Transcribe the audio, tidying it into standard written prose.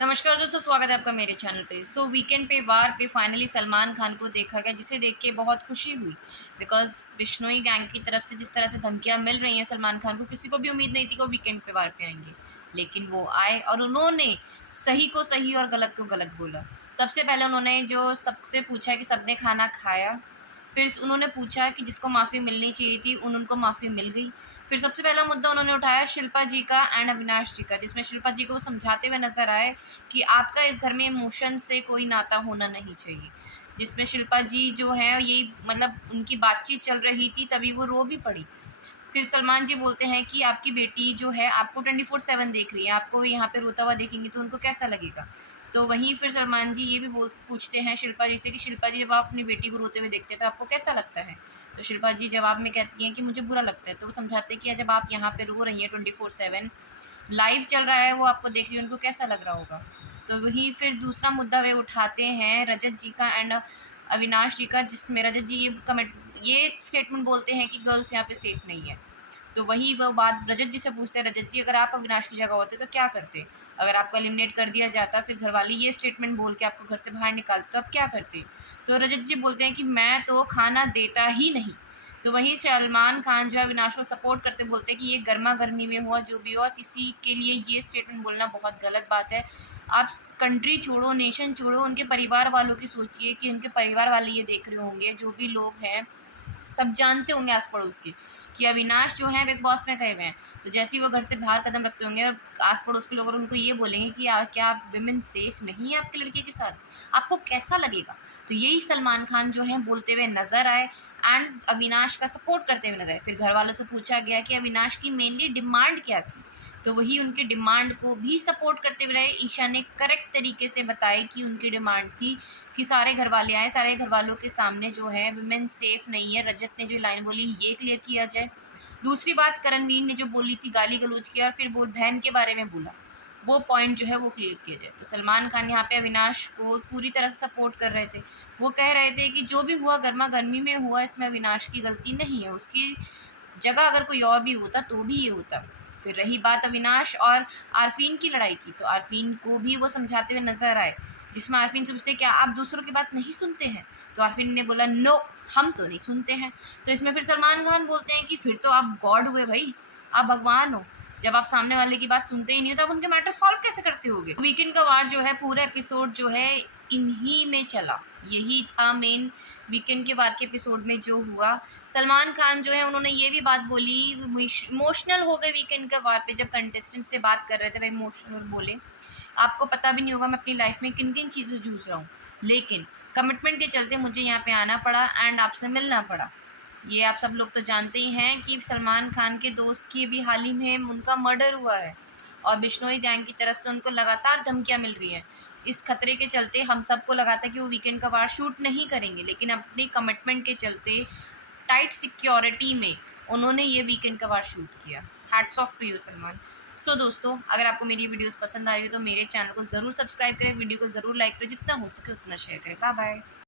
नमस्कार दोस्तों, स्वागत है आपका मेरे चैनल पे। वीकेंड पे वार पे फाइनली सलमान खान को देखा गया, जिसे देख के बहुत खुशी हुई। बिकॉज़ बिश्नोई गैंग की तरफ से जिस तरह से धमकियाँ मिल रही हैं सलमान खान को, किसी को भी उम्मीद नहीं थी कि वो वीकेंड पे वार पे आएँगे। लेकिन वो आए और उन्होंने सही को सही और गलत को गलत बोला। सबसे पहले उन्होंने जो सबसे पूछा कि सबने खाना खाया? फिर उन्होंने पूछा कि जिसको माफ़ी मिलनी चाहिए थी उनको माफ़ी मिल गई। फिर सबसे पहला मुद्दा उन्होंने उठाया शिल्पा जी का एंड अविनाश जी का, जिसमें शिल्पा जी को वो समझाते हुए नज़र आए कि आपका इस घर में इमोशन से कोई नाता होना नहीं चाहिए। जिसमें शिल्पा जी जो हैं ये मतलब उनकी बातचीत चल रही थी तभी वो रो भी पड़ी। फिर सलमान जी बोलते हैं कि आपकी बेटी जो है आपको 24/7 देख रही है, आपको यहाँ पे रोता हुआ देखेंगी तो उनको कैसा लगेगा? तो वहीं फिर सलमान जी ये भी बोल पूछते हैं शिल्पा जी से कि शिल्पा जी जब आप अपनी बेटी को रोते हुए देखते हैं तो आपको कैसा लगता है? तो शिल्पा जी जवाब में कहती हैं कि मुझे बुरा लगता है। तो वो समझाते हैं कि जब आप यहाँ पे रो रही हैं 24/7 लाइव चल रहा है वो आपको देख रही है, उनको कैसा लग रहा होगा। तो वहीं फिर दूसरा मुद्दा वे उठाते हैं रजत जी का एंड अविनाश जी का, जिसमें रजत जी ये स्टेटमेंट बोलते हैं कि गर्ल्स यहाँ पे सेफ नहीं है। तो वही वो बात रजत जी से पूछते हैं, रजत जी अगर आप अविनाश की जगह होते तो क्या करते? अगर आपको एलिमिनेट कर दिया जाता फिर घरवाले ये स्टेटमेंट बोल के आपको घर से बाहर निकालते तो आप क्या करते? तो रजत जी बोलते हैं कि मैं तो खाना देता ही नहीं। तो वहीं सलमान खान जो है अविनाश को सपोर्ट करते बोलते हैं कि ये गरमा-गर्मी में हुआ जो भी हुआ, किसी के लिए ये स्टेटमेंट बोलना बहुत गलत बात है। आप कंट्री छोड़ो, नेशन छोड़ो, उनके परिवार वालों की सोचिए कि उनके परिवार वाले ये देख रहे होंगे, जो भी लोग हैं सब जानते होंगे आस-पड़ोस के कि अविनाश जो हैं बिग बॉस में गए हुए हैं। तो जैसे ही वो घर से बाहर कदम रखते होंगे और आस-पड़ोस के लोग और उनको ये बोलेंगे कि क्या आप वुमेन सेफ नहीं है आपके लड़के के साथ? आपको कैसा लगेगा? तो यही सलमान खान जो हैं बोलते हुए नज़र आए एंड अविनाश का सपोर्ट करते हुए नज़र आए। फिर घरवालों से पूछा गया कि अविनाश की मेनली डिमांड क्या थी? तो वही उनकी डिमांड को भी सपोर्ट करते हुए रहे। ईशा ने करेक्ट तरीके से बताई कि उनकी डिमांड थी कि सारे घरवाले आएँ, सारे घरवालों के सामने जो है वुमेन सेफ नहीं है। रजत ने जो लाइन बोली ये क्लियर किया जाए। दूसरी बात करणवीर ने जो बोली थी गाली-गलौज किया और फिर वो बहन के बारे में बोला, वो पॉइंट जो है वो क्लियर किया जाए। तो सलमान खान यहाँ पे अविनाश को पूरी तरह से सपोर्ट कर रहे थे। वो कह रहे थे कि जो भी हुआ गरमा-गर्मी में हुआ, इसमें अविनाश की गलती नहीं है। उसकी जगह अगर कोई और भी होता तो भी ये होता। फिर रही बात अविनाश और आरफीन की लड़ाई की, तो आरफीन को भी वो समझाते हुए नज़र आए, जिसमें आरफीन से पूछते हैं क्या आप दूसरों की बात नहीं सुनते हैं? तो आरफीन ने बोला नो, हम तो नहीं सुनते हैं। तो इसमें फिर सलमान खान बोलते हैं कि फिर तो आप गॉड हुए भई, आप भगवान हो। जब आप सामने वाले की बात सुनते ही नहीं हो तो आप उनके मैटर सॉल्व कैसे करते होगे? वीकेंड का वार जो है पूरा एपिसोड जो है इन्हीं में चला। यही था मेन वीकेंड के वार के एपिसोड में जो हुआ। सलमान खान जो है उन्होंने ये भी बात बोली, इमोशनल हो गए वीकेंड के वार पे जब कंटेस्टेंट से बात कर रहे थे, वह इमोशनल बोले। आपको पता भी नहीं होगा मैं अपनी लाइफ में किन-किन चीज़ों से जूझ रहा हूँ। लेकिन कमिटमेंट के चलते मुझे यहाँ पे आना पड़ा एंड आपसे मिलना पड़ा। ये आप सब लोग तो जानते ही हैं कि सलमान खान के दोस्त की अभी हाल ही में उनका मर्डर हुआ है और बिश्नोई गैंग की तरफ से उनको लगातार धमकियाँ मिल रही हैं। इस खतरे के चलते हम सबको लगा था कि वो वीकेंड का वार शूट नहीं करेंगे, लेकिन अपनी कमिटमेंट के चलते टाइट सिक्योरिटी में उन्होंने ये वीकेंड का वार शूट किया। Hats off to you Salman. दोस्तों, अगर आपको मेरी वीडियोज़ पसंद आ रही है तो मेरे चैनल को ज़रूर सब्सक्राइब करें, वीडियो को ज़रूर लाइक करें, जितना हो सके उतना शेयर करें। Bye bye.